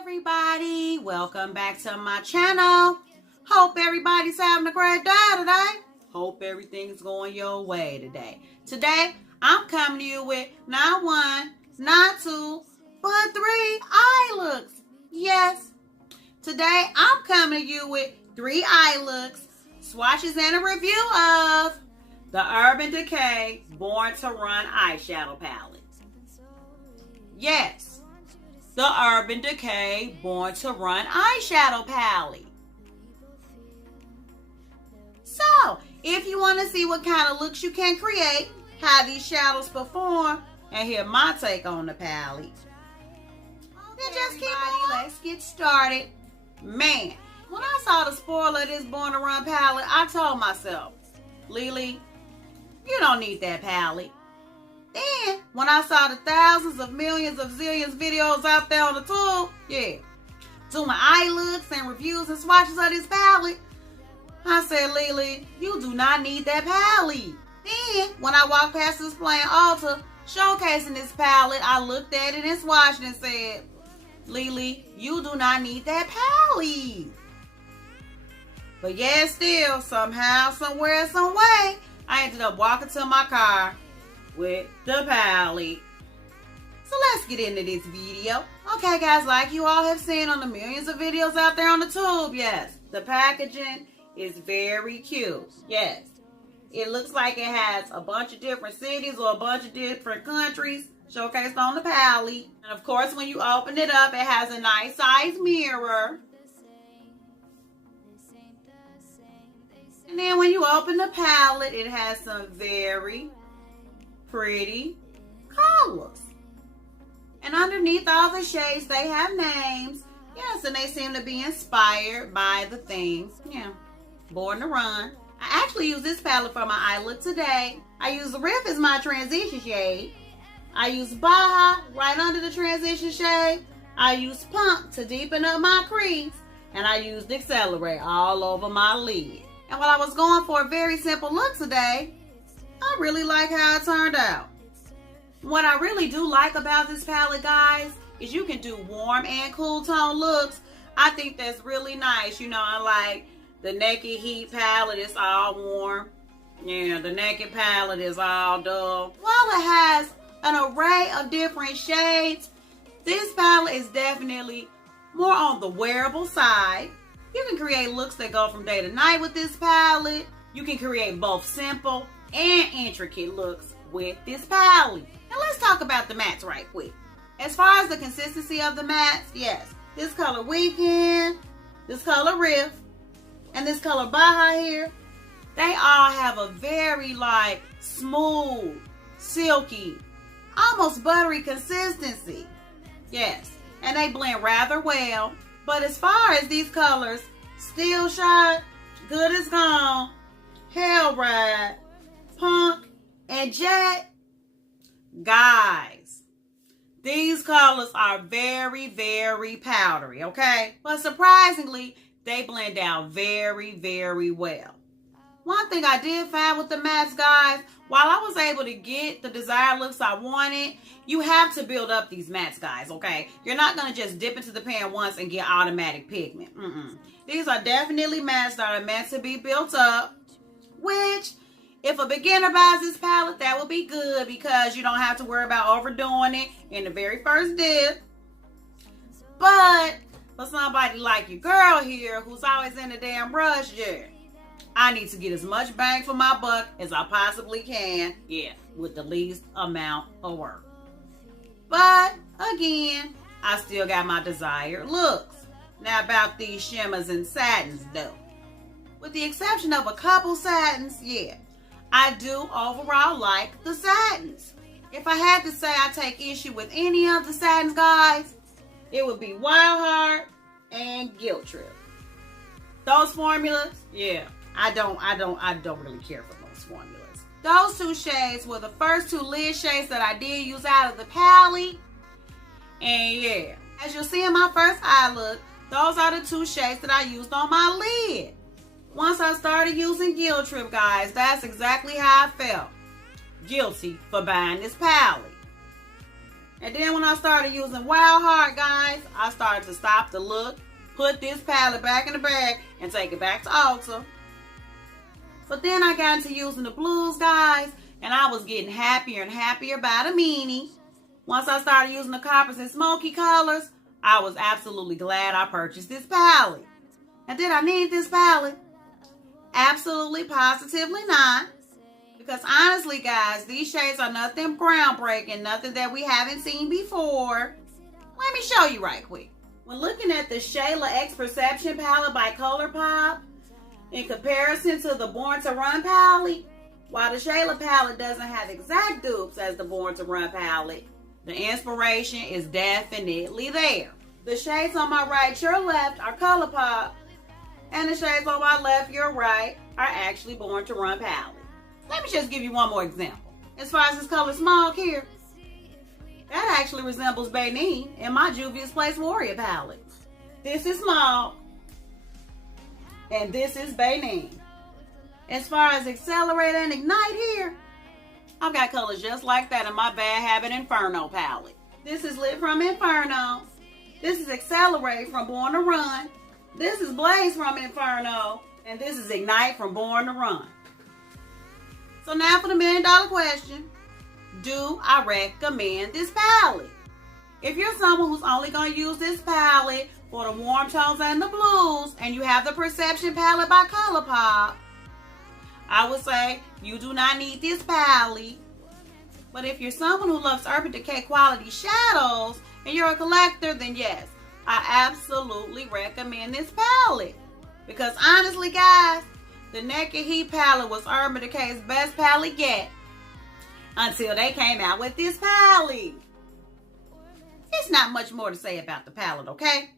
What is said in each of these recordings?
Everybody, welcome back to my channel. Hope everybody's having a great day today. Hope everything's going your way today. Today, I'm coming to you with not one, not two, but 3 eye looks. Yes, today I'm coming to you with 3 eye looks, swatches, and a review of the Urban Decay Born to Run eyeshadow palette. Yes. The Urban Decay Born to Run eyeshadow palette. So, if you want to see what kind of looks you can create, how these shadows perform, and hear my take on the palette, then just keep on. Let's get started. Man, when I saw the spoiler of this Born to Run palette, I told myself, Lily, you don't need that palette. Then, when I saw the thousands of millions of zillions videos out there on the tube, doing eye looks and reviews and swatches of this palette, I said, Lily, you do not need that palette. Then, when I walked past this plain Ulta showcasing this palette, I looked at it and swatched and said, Lily, you do not need that palette. But yet still, somehow, somewhere, some way, I ended up walking to my car with the palette. So let's get into this video. Okay guys, like you all have seen on the millions of videos out there on the tube, yes, the packaging is very cute. Yes, it looks like it has a bunch of different cities or a bunch of different countries showcased on the palette. And of course, when you open it up, it has a nice size mirror. And then when you open the palette, it has some very pretty colors. And underneath all the shades, they have names. Yes, and they seem to be inspired by the theme. Yeah, Born to Run. I actually use this palette for my eye look today. I use Riff as my transition shade. I use Baja right under the transition shade. I use Pump to deepen up my crease. And I used Accelerate all over my lid. And while I was going for a very simple look today, I really like how it turned out. What I really do like about this palette, guys, is you can do warm and cool tone looks. I think that's really nice. You know, I like the Naked Heat palette, it's all warm. Yeah, the Naked palette is all dull. While it has an array of different shades, this palette is definitely more on the wearable side. You can create looks that go from day to night with this palette. You can create both simple and intricate looks with this palette. Now let's talk about the mattes right quick. As far as the consistency of the mattes, yes, this color Weekend, this color Riff, and this color Baja here, they all have a very like smooth, silky, almost buttery consistency. Yes, and they blend rather well. But as far as these colors, Still Shot, Good As Gone, Hell Ride, Punk, and Jet, guys, these colors are very, very powdery, okay? But surprisingly, they blend out very, very well. One thing I did find with the mattes, guys, while I was able to get the desired looks I wanted, you have to build up these mattes, guys, okay? You're not going to just dip into the pan once and get automatic pigment. These are definitely mattes that are meant to be built up, which, if a beginner buys this palette, that will be good because you don't have to worry about overdoing it in the very first dip. But for somebody like your girl here who's always in the damn rush, yeah, I need to get as much bang for my buck as I possibly can, yeah, with the least amount of work. But again, I still got my desired looks. Now about these shimmers and satins though. With the exception of a couple satins, yeah, I do overall like the satins. If I had to say I take issue with any of the satins, guys, it would be Wild Heart and Guilt Trip. Those formulas, yeah, I don't really care for those formulas. Those 2 shades were the first 2 lid shades that I did use out of the palette. And yeah, as you'll see in my first eye look, those are the 2 shades that I used on my lid. Once I started using Guilt Trip, guys, that's exactly how I felt. Guilty for buying this palette. And then when I started using Wild Heart, guys, I started to stop the look, put this palette back in the bag, and take it back to Ulta. But then I got into using the blues, guys, and I was getting happier and happier by the minute. Once I started using the coppers and smoky colors, I was absolutely glad I purchased this palette. And did I need this palette? Absolutely, positively not. Because honestly, guys, these shades are nothing groundbreaking, nothing that we haven't seen before. Let me show you right quick. When looking at the Shayla X Perception palette by ColourPop, in comparison to the Born to Run palette, while the Shayla palette doesn't have exact dupes as the Born to Run palette, the inspiration is definitely there. The shades on my right, your left, are ColourPop, and the shades on my left, your right, are actually Born to Run palette. Let me just give you one more example. As far as this color Smog here, that actually resembles Benin in my Juvia's Place Warrior palette. This is Smog, and this is Benin. As far as Accelerate and Ignite here, I've got colors just like that in my Bad Habit Inferno palette. This is Lit from Inferno. This is Accelerate from Born to Run. This is Blaze from Inferno. And this is Ignite from Born to Run. So now for the $1 million question. Do I recommend this palette? If you're someone who's only going to use this palette for the warm tones and the blues, and you have the Perception palette by ColourPop, I would say you do not need this palette. But if you're someone who loves Urban Decay quality shadows and you're a collector, then yes, I absolutely recommend this palette. Because honestly, guys, the Naked Heat palette was Urban Decay's best palette yet until they came out with this palette. It's not much more to say about the palette, okay?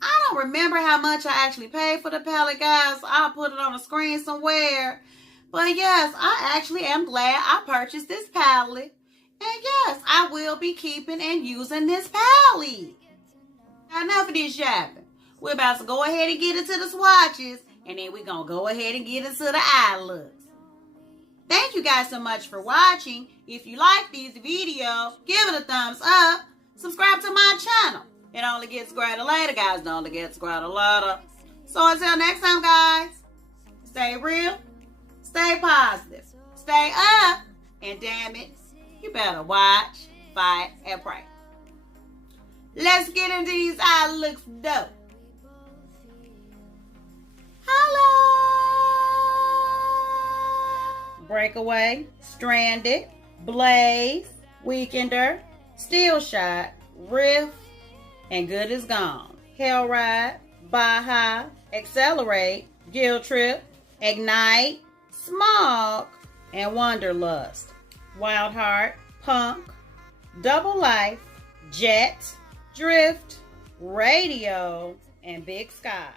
I don't remember how much I actually paid for the palette, guys. I'll put it on the screen somewhere. But yes, I actually am glad I purchased this palette. And yes, I will be keeping and using this palette. Now, enough of this shopping. We're about to go ahead and get into the swatches. And then we're going to go ahead and get into the eye looks. Thank you guys so much for watching. If you like these videos, give it a thumbs up. Subscribe to my channel. It only gets greater later, guys. It only gets greater later. So until next time, guys, stay real, stay positive, stay up, and damn it, you better watch, fight, and pray. Let's get into these eye looks, though. Hello! Breakaway, Stranded, Blaze, Weekender, Steel Shot, Riff, and Good Is Gone. Hell Ride, Baja, Accelerate, Guilt Trip, Ignite, Smog, and Wanderlust. Wild Heart, Punk, Double Life, Jet, Drift, Radio, and Big Sky.